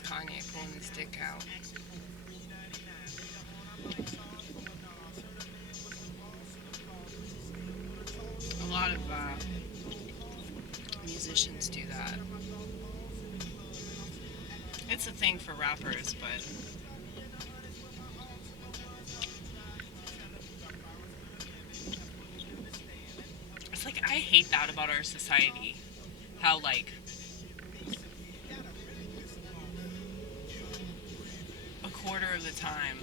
was Kanye pulling his dick out. A lot of musicians do that. It's a thing for rappers, but it's like I hate that about our society. How like a quarter of the time,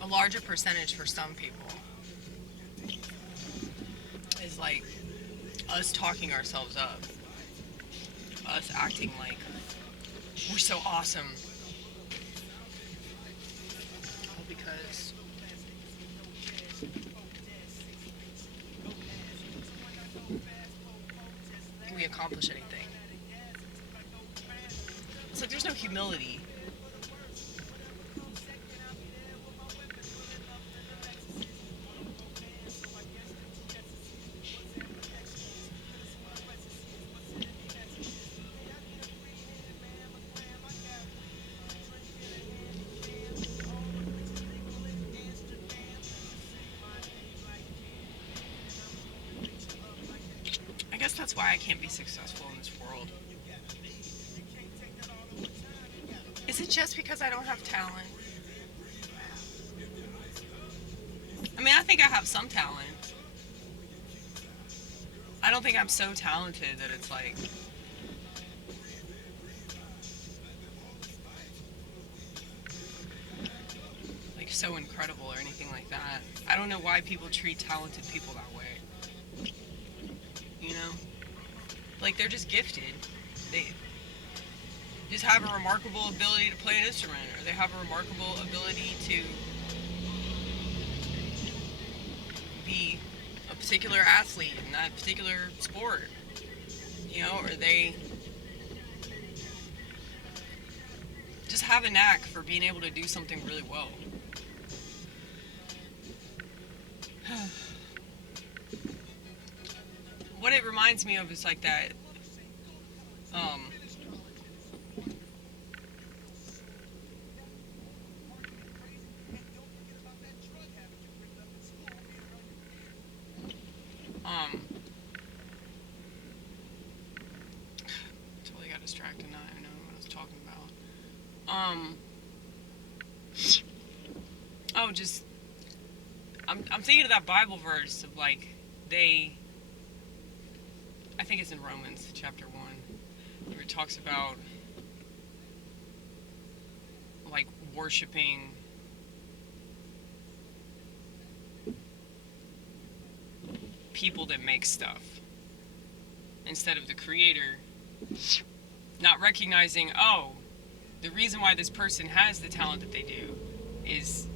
a larger percentage for some people is like us talking ourselves up, us acting like we're so awesome, all because we accomplish anything. It's like there's no humility. I guess that's why I can't be successful in this world. Is it just because I don't have talent? I mean, I think I have some talent. I don't think I'm so talented that it's like so incredible or anything like that. I don't know why people treat talented people that way. You know? Like they're just gifted. They just have a remarkable ability to play an instrument, or they have a remarkable ability to be a particular athlete in that particular sport. You know, or they just have a knack for being able to do something really well. What it reminds me of is like that um um totally got distracted, now I don't know what I was talking about. Oh, just I'm thinking of that Bible verse of like they I think it's in Romans chapter 1 where it talks about like worshiping people that make stuff instead of the creator, not recognizing, oh, the reason why this person has the talent that they do is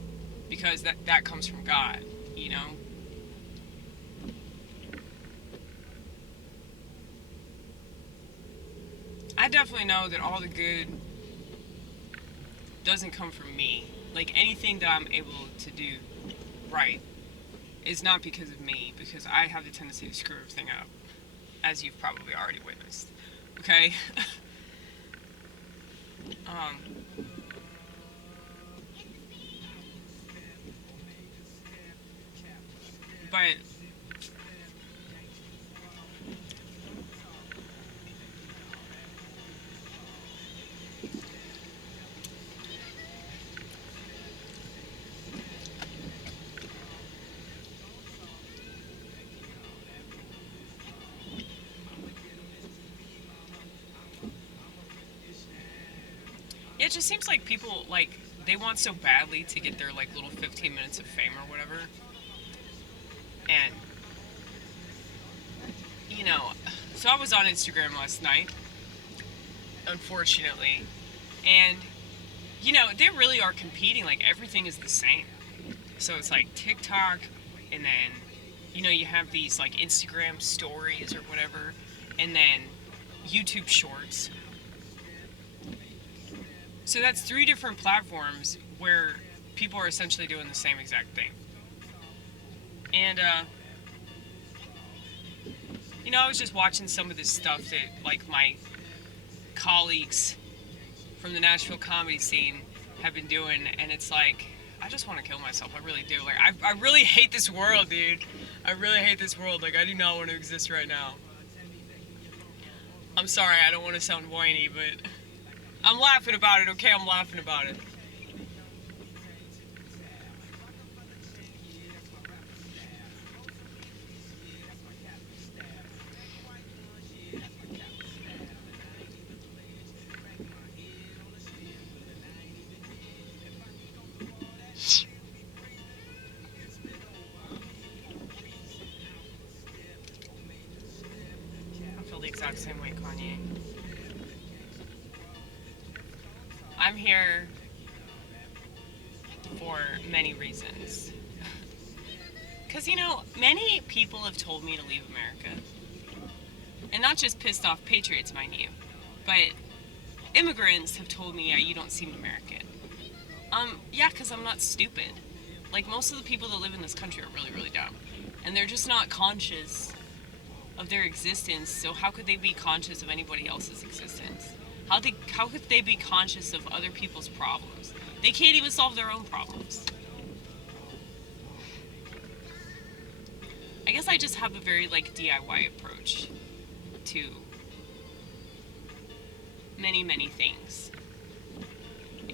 because that comes from God, you know? I definitely know that all the good doesn't come from me. Like anything that I'm able to do right is not because of me, because I have the tendency to screw everything up, as you've probably already witnessed. Okay? um, but yeah, it just seems like people like they want so badly to get their like little 15 minutes of fame or whatever, and you know, so I was on Instagram last night, unfortunately, and you know, they really are competing. Like everything is the same. So it's like TikTok, and then you know you have these like Instagram stories or whatever, and then YouTube Shorts. So that's three different platforms where people are essentially doing the same exact thing. And You know, I was just watching some of this stuff that, like, my colleagues from the Nashville comedy scene have been doing, and it's like, I just want to kill myself. I really do. Like, I really hate this world, dude. I really hate this world. Like, I do not want to exist right now. I'm sorry, I don't want to sound whiny, but I'm laughing about it, okay? I'm laughing about it. I feel the exact same way, Kanye. I'm here for many reasons. Because, you know, many people have told me to leave America. And not just pissed off patriots, mind you, but immigrants have told me, yeah, you don't seem American. Yeah, because I'm not stupid. Like, most of the people that live in this country are really, really dumb. And they're just not conscious of their existence, so how could they be conscious of anybody else's existence? How could they be conscious of other people's problems? They can't even solve their own problems. I guess I just have a very, like, DIY approach to many, many things.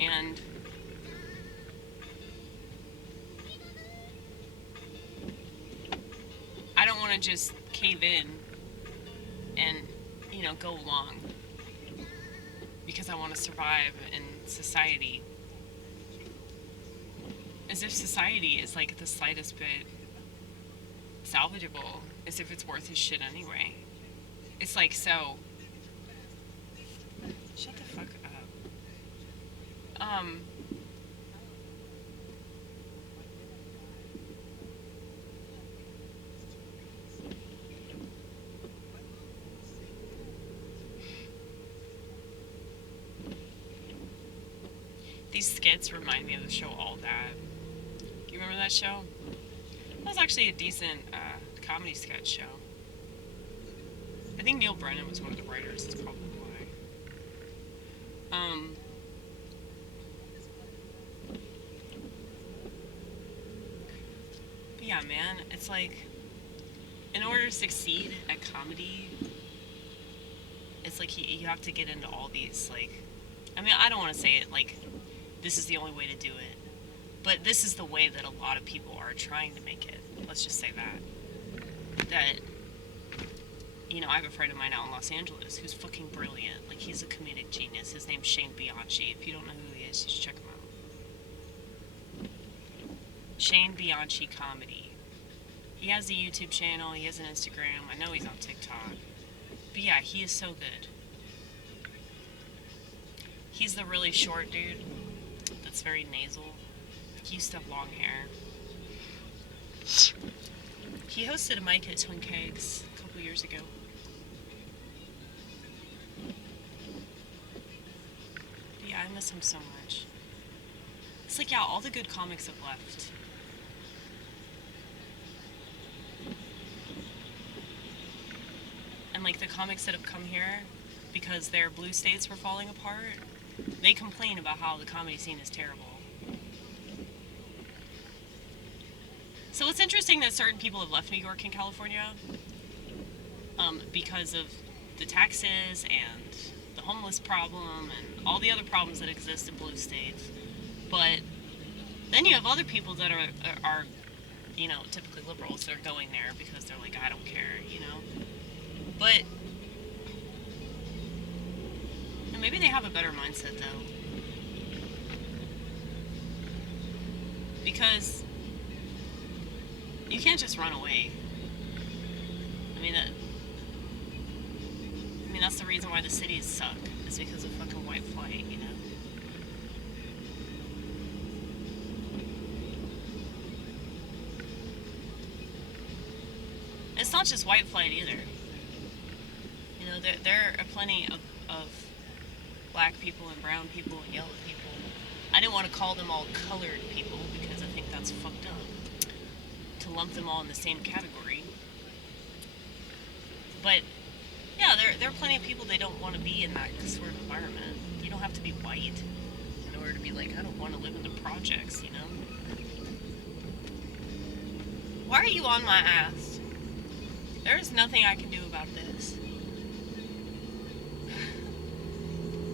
And I don't want to just cave in and, you know, go along because I want to survive in society. As if society is, like, the slightest bit salvageable, as if it's worth his shit anyway. It's like, so, shut the fuck up. These skits remind me of the show All That. You remember that show? That was actually a decent comedy sketch show. I think Neil Brennan was one of the writers. That's probably why. But yeah, man, it's like, in order to succeed at comedy, it's like you have to get into all these, like, I mean, I don't want to say it like this is the only way to do it, but this is the way that a lot of people are trying to make it. Let's just say that, you know, I have a friend of mine out in Los Angeles who's fucking brilliant. Like, he's a comedic genius. His name's Shane Bianchi. If you don't know who he is, you should check him out. Shane Bianchi Comedy. He has a YouTube channel. He has an Instagram. I know he's on TikTok. But yeah, he is so good. He's the really short dude that's very nasal. He used to have long hair. He hosted a mic at Twin Kegs a couple years ago. Yeah, I miss him so much. It's like, yeah, all the good comics have left. And, like, the comics that have come here, because their blue states were falling apart, they complain about how the comedy scene is terrible. So it's interesting that certain people have left New York and California because of the taxes and the homeless problem and all the other problems that exist in blue states. But then you have other people that are you know, typically liberals that are going there because they're like, I don't care, you know. But maybe they have a better mindset, though. Because you can't just run away. I mean, that's the reason why the cities suck. It's because of fucking white flight, you know? It's not just white flight either. You know, there are plenty of black people and brown people and yellow people. I didn't want to call them all colored people because I think that's fucked up. To lump them all in the same category. But yeah, there are plenty of people they don't want to be in that sort of environment. You don't have to be white in order to be like, I don't want to live in the projects, you know? Why are you on my ass? There's nothing I can do about this.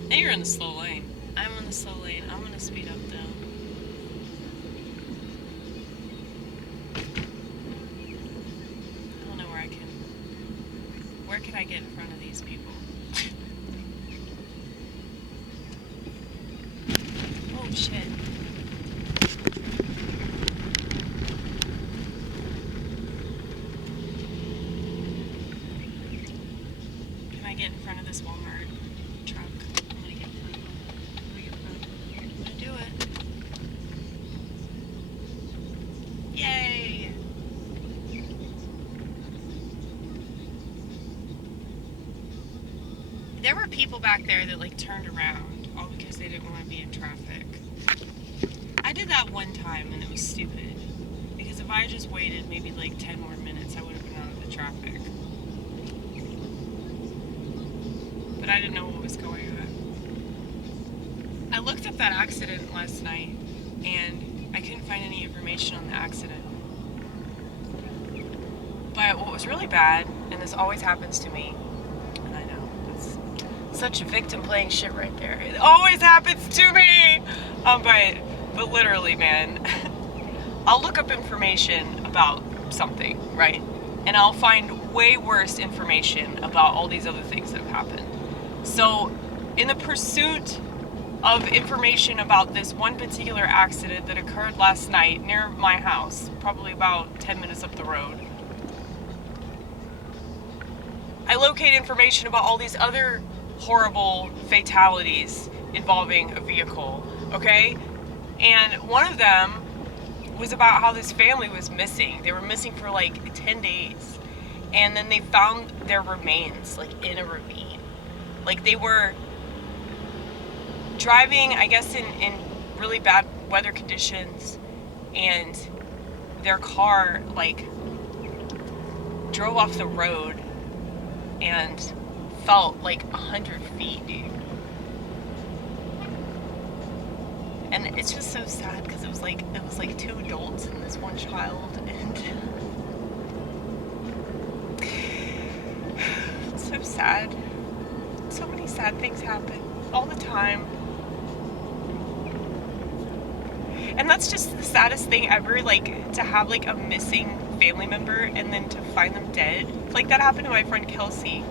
Now you're in the slow lane. I'm in the slow lane. I'm gonna speed up though. I don't know where I can. Where can I get in front of these people? Oh shit. Can I get in front of this Walmart truck? I'm gonna get in front. I'm gonna do it. Yay! There were people back there that like turned around all because they didn't want to be in traffic. I did that one time and it was stupid. Because if I just waited maybe like 10 more minutes, I would have been out of the traffic. But I didn't know what was going on. I looked up that accident last night and I couldn't find any information on the accident. But what was really bad, and this always happens to me, and I know, that's such a victim playing shit right there. It always happens to me! But literally, man, I'll look up information about something, right? And I'll find way worse information about all these other things that have happened. So, in the pursuit of information about this one particular accident that occurred last night near my house, probably about 10 minutes up the road, I locate information about all these other horrible fatalities involving a vehicle, okay? And one of them was about how this family was missing. They were missing for like 10 days. And then they found their remains, like in a ravine. Like they were driving, I guess, in really bad weather conditions. And their car, like, drove off the road and felt like 100 feet, dude. And it's just so sad because it was like 2 adults and this one child, and it's so sad. So many sad things happen all the time. And that's just the saddest thing ever, like, to have like a missing family member and then to find them dead. Like that happened to my friend Kelsey.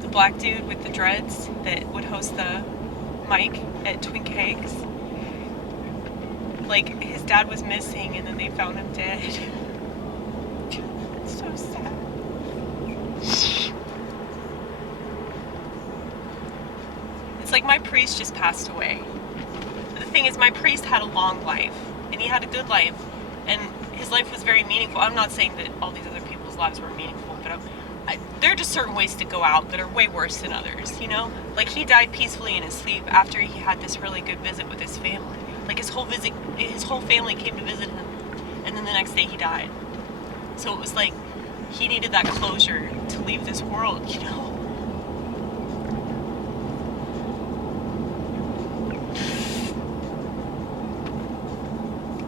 The black dude with the dreads that would host the mic at Twin Cakes. Like, his dad was missing and then they found him dead. It's so sad. It's like my priest just passed away. The thing is, my priest had a long life and he had a good life and his life was very meaningful. I'm not saying that all these other people's lives were meaningful, but there are just certain ways to go out that are way worse than others, you know? Like, he died peacefully in his sleep after he had this really good visit with his family. Like, his whole family came to visit him, and then the next day he died. So it was like, he needed that closure to leave this world, you know?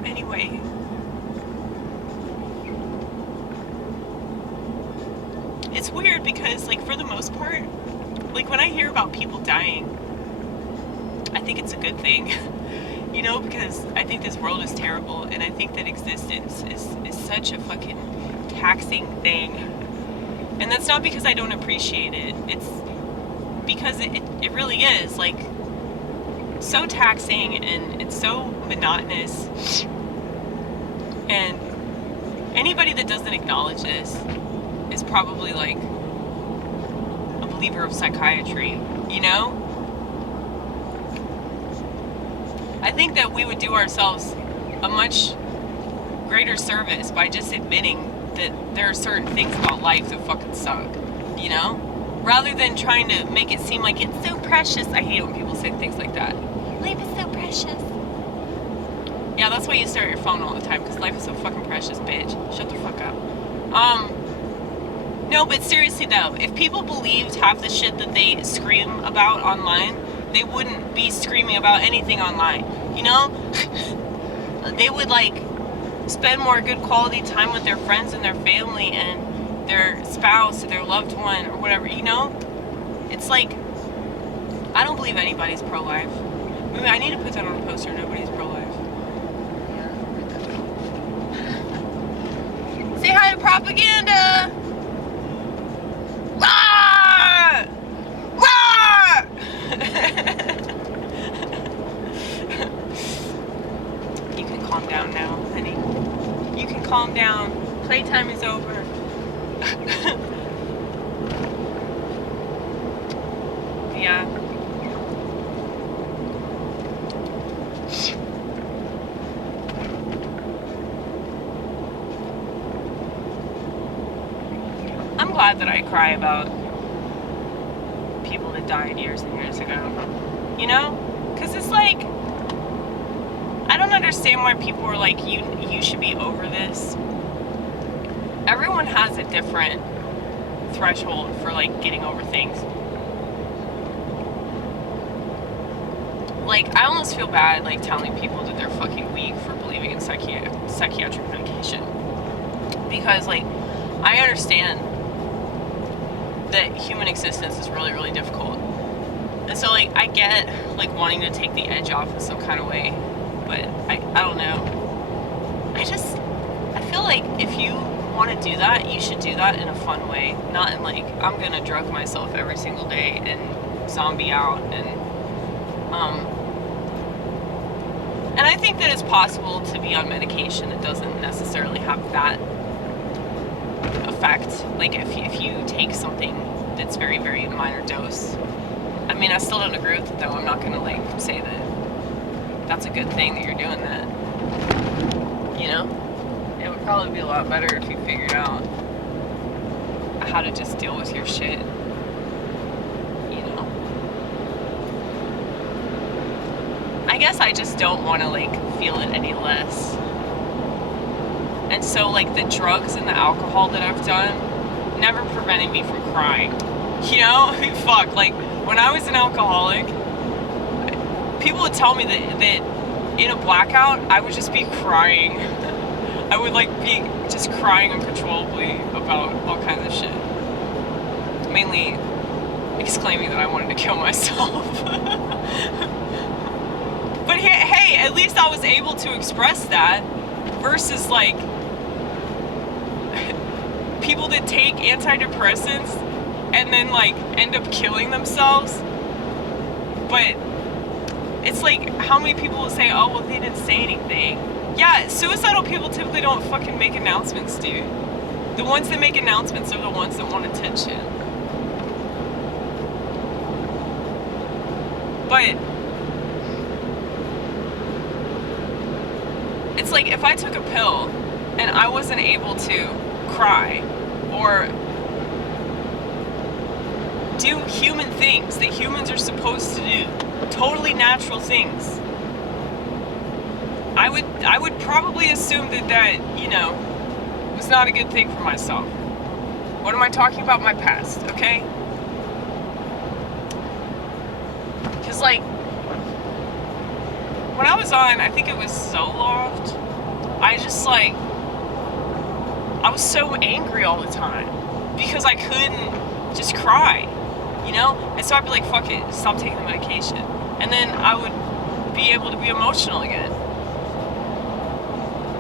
Anyway. It's weird because, like, for the most part, like, when I hear about people dying, I think it's a good thing, you know, because I think this world is terrible, and I think that existence is such a fucking taxing thing. And that's not because I don't appreciate it, it's because it really is, like, so taxing, and it's so monotonous, and anybody that doesn't acknowledge this is probably like a believer of psychiatry, you know? I think that we would do ourselves a much greater service by just admitting that there are certain things about life that fucking suck, you know? Rather than trying to make it seem like it's so precious. I hate it when people say things like that. Life is so precious. Yeah, that's why you stare at your phone all the time, because life is so fucking precious, bitch. Shut the fuck up. No, but seriously though, if people believed half the shit that they scream about online, they wouldn't be screaming about anything online. You know? They would like spend more good quality time with their friends and their family and their spouse or their loved one or whatever, you know? It's like, I don't believe anybody's pro-life. Maybe I need to put that on a poster, nobody's pro-life. Say hi to propaganda! Ah! Ah! You can calm down now, honey. You can calm down. Playtime is over. Yeah. I'm glad that I cry about people that died years and years ago. You know? Because it's like, I don't understand why people are like, you should be over this. Everyone has a different threshold for like getting over things. Like, I almost feel bad like telling people that they're fucking weak for believing in psychiatric medication. Because like, I understand that human existence is really, really difficult. And so like, I get like wanting to take the edge off in some kind of way. But I don't know. I feel like if you want to do that, you should do that in a fun way. Not in like, I'm going to drug myself every single day and zombie out. And I think that it's possible to be on medication that doesn't necessarily have that effect. Like if you take something that's very, very minor dose. I mean, I still don't agree with it though. I'm not going to like say that that's a good thing that you're doing that. You know? It would probably be a lot better if you figured out how to just deal with your shit. You know? I guess I just don't want to like feel it any less. And so like the drugs and the alcohol that I've done never prevented me from crying. You know? I mean, fuck, like when I was an alcoholic, people would tell me that in a blackout, I would just be crying. I would like be just crying uncontrollably about all kinds of shit. Mainly exclaiming that I wanted to kill myself. But hey, at least I was able to express that versus like people that take antidepressants and then like end up killing themselves. But it's like, how many people will say, oh, well, they didn't say anything. Yeah, suicidal people typically don't fucking make announcements, dude. The ones that make announcements are the ones that want attention. But it's like, if I took a pill and I wasn't able to cry or do human things that humans are supposed to do, totally natural things, I would probably assume that, you know, was not a good thing for myself. What am I talking about? My past, okay? Because like, when I was on, I think it was Zoloft, I just like, I was so angry all the time because I couldn't just cry, you know? And so I'd be like, fuck it, stop taking the medication. And then I would be able to be emotional again.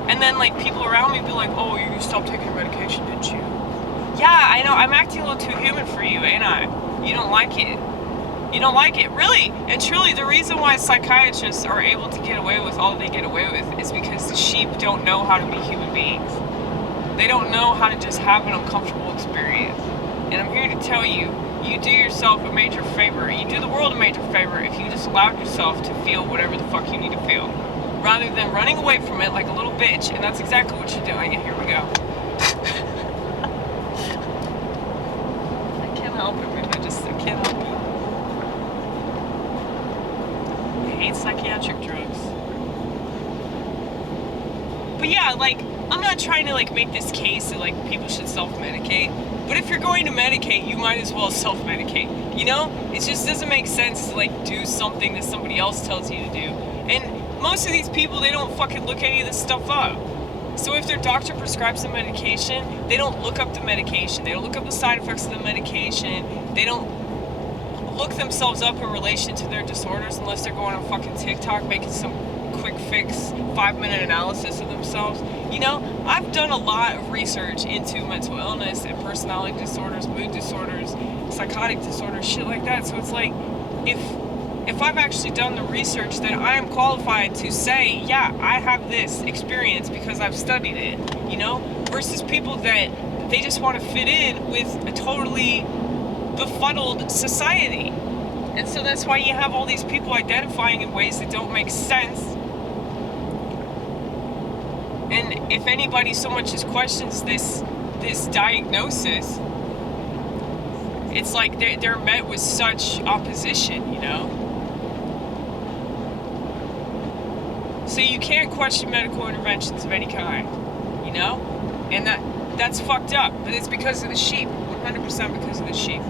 And then like people around me be like, oh, you stopped taking your medication, didn't you? Yeah, I know, I'm acting a little too human for you, ain't I? You don't like it. You don't like it, really. And truly, the reason why psychiatrists are able to get away with all they get away with is because the sheep don't know how to be human beings. They don't know how to just have an uncomfortable experience. And I'm here to tell you, you do yourself a major favor, you do the world a major favor if you just allow yourself to feel whatever the fuck you need to feel, rather than running away from it like a little bitch. And that's exactly what you're doing. And here we go. I can't help it, man. I can't help it. I hate psychiatric drugs. But yeah, like, I'm not trying to like make this case that like people should self-medicate. But if you're going to medicate, you might as well self-medicate. You know? It just doesn't make sense to like do something that somebody else tells you to do. And most of these people, they don't fucking look any of this stuff up. So if their doctor prescribes some medication, they don't look up the medication. They don't look up the side effects of the medication. They don't look themselves up in relation to their disorders unless they're going on fucking TikTok making some quick fix 5-minute analysis of themselves. You know, I've done a lot of research into mental illness and personality disorders, mood disorders, psychotic disorders, shit like that. So it's like, if I've actually done the research, then I am qualified to say, yeah, I have this experience because I've studied it, you know, versus people that they just want to fit in with a totally befuddled society. And so that's why you have all these people identifying in ways that don't make sense. And if anybody so much as questions this diagnosis, it's like they're met with such opposition, you know? So you can't question medical interventions of any kind, you know? And that's fucked up, but it's because of the sheep, 100% because of the sheep.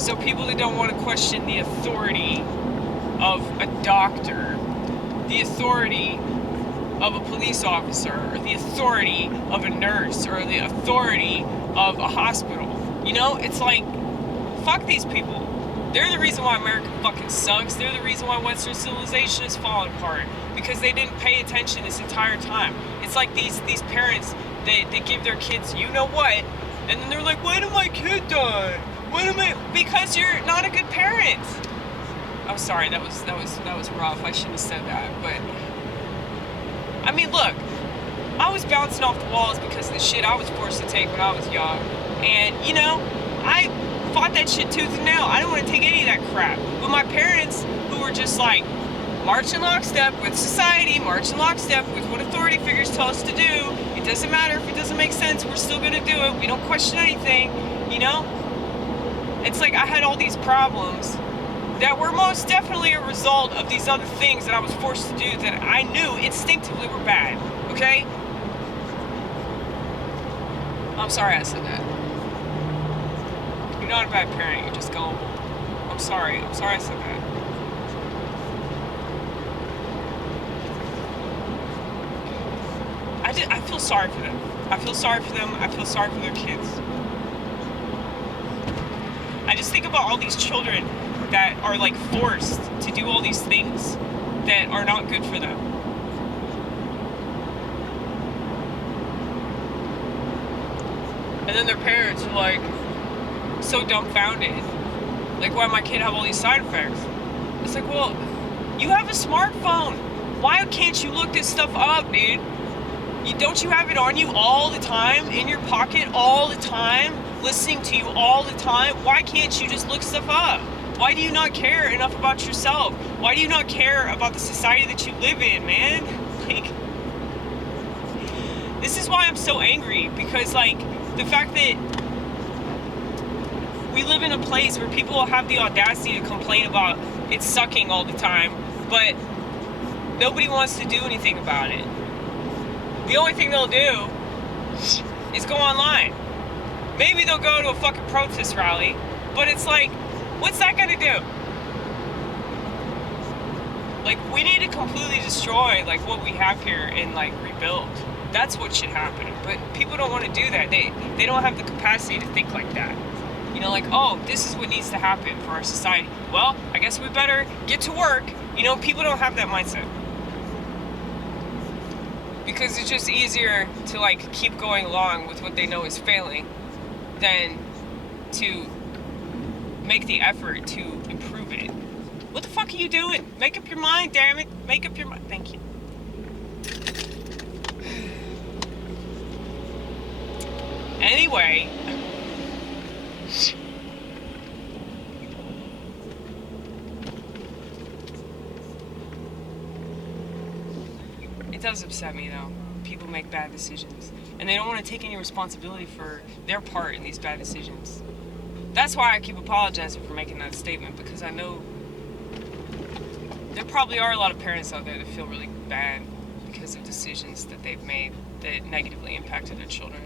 So people that don't want to question the authority of a doctor, the authority of a police officer, or the authority of a nurse, or the authority of a hospital, you know? It's like, fuck these people. They're the reason why America fucking sucks. They're the reason why Western civilization is falling apart. Because they didn't pay attention this entire time. It's like these parents, they give their kids you know what, and then they're like, why did my kid die? Because you're not a good parent. I'm sorry, that was rough. I shouldn't have said that, but I mean, look, I was bouncing off the walls because of the shit I was forced to take when I was young. And, you know, I fought that shit tooth and nail. I didn't want to take any of that crap. But my parents, who were just like, march in lockstep with society, march in lockstep with what authority figures tell us to do. It doesn't matter if it doesn't make sense, we're still gonna do it. We don't question anything, you know? It's like I had all these problems that were most definitely a result of these other things that I was forced to do that I knew instinctively were bad, okay? I'm sorry I said that. You're not a bad parent, you're just gullible. I'm sorry I said that. I feel sorry for them. I feel sorry for them. I feel sorry for their kids. I just think about all these children that are like forced to do all these things that are not good for them. And then their parents are like so dumbfounded. Like, why my kid have all these side effects? It's like, well, you have a smartphone. Why can't you look this stuff up, dude? Don't you have it on you all the time, in your pocket all the time, listening to you all the time? Why can't you just look stuff up? Why do you not care enough about yourself? Why do you not care about the society that you live in, man? Like, this is why I'm so angry, because, like, the fact that we live in a place where people have the audacity to complain about it sucking all the time, but nobody wants to do anything about it. The only thing they'll do is go online. Maybe they'll go to a fucking protest rally, but it's like, what's that gonna do? Like, we need to completely destroy, like, what we have here and, like, rebuild. That's what should happen. But people don't want to do that. They don't have the capacity to think like that. You know, like, oh, this is what needs to happen for our society. Well, I guess we better get to work. You know, people don't have that mindset. Because it's just easier to, like, keep going along with what they know is failing than to make the effort to improve it. What the fuck are you doing? Make up your mind, damn it. Make up your mind. Thank you. Anyway. It does upset me, though. People make bad decisions. And they don't want to take any responsibility for their part in these bad decisions. That's why I keep apologizing for making that statement, because I know there probably are a lot of parents out there that feel really bad because of decisions that they've made. that negatively impacted their children.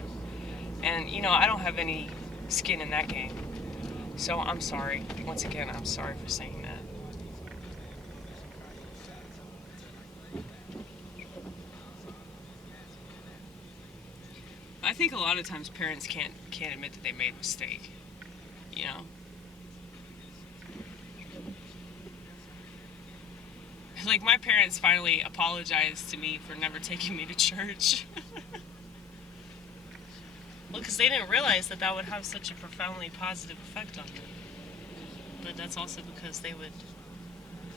And, I don't have any skin in that game. So I'm sorry. Once again, I'm sorry for saying that. I think a lot of times parents can't admit that they made a mistake. You know? Like, my parents finally apologized to me for never taking me to church. Well, because they didn't realize that would have such a profoundly positive effect on them. But that's also because they would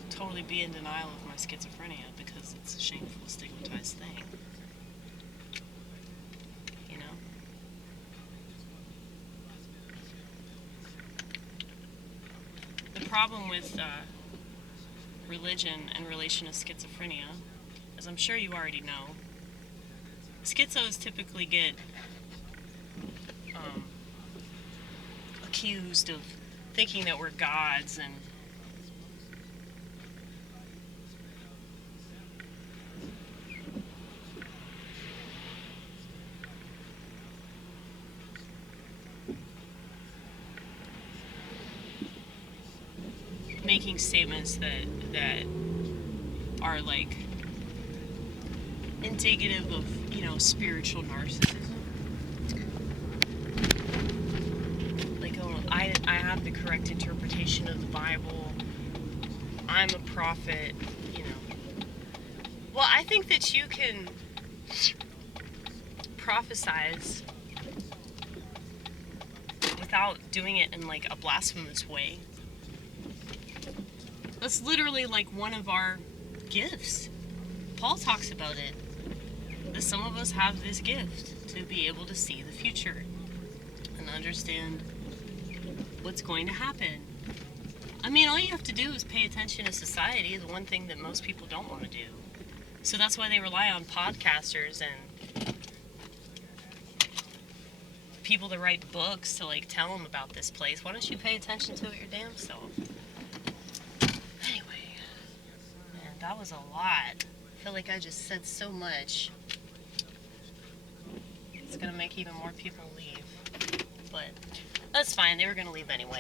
totally be in denial of my schizophrenia because it's a shameful, stigmatized thing. You know? The problem with religion in relation to schizophrenia, as I'm sure you already know, schizos typically get accused of thinking that we're gods and making statements that are like indicative of, spiritual narcissism. Like, oh, I have the correct interpretation of the Bible. I'm a prophet, Well, I think that you can prophesize without doing it in like a blasphemous way. That's literally like one of our gifts. Paul talks about it. That some of us have this gift to be able to see the future and understand what's going to happen. I mean, all you have to do is pay attention to society, the one thing that most people don't want to do. So that's why they rely on podcasters and people that write books to like tell them about this place. Why don't you pay attention to it your damn self? Anyway, man, that was a lot. I feel like I just said so much. It's gonna make even more people leave. But that's fine, they were gonna leave anyway.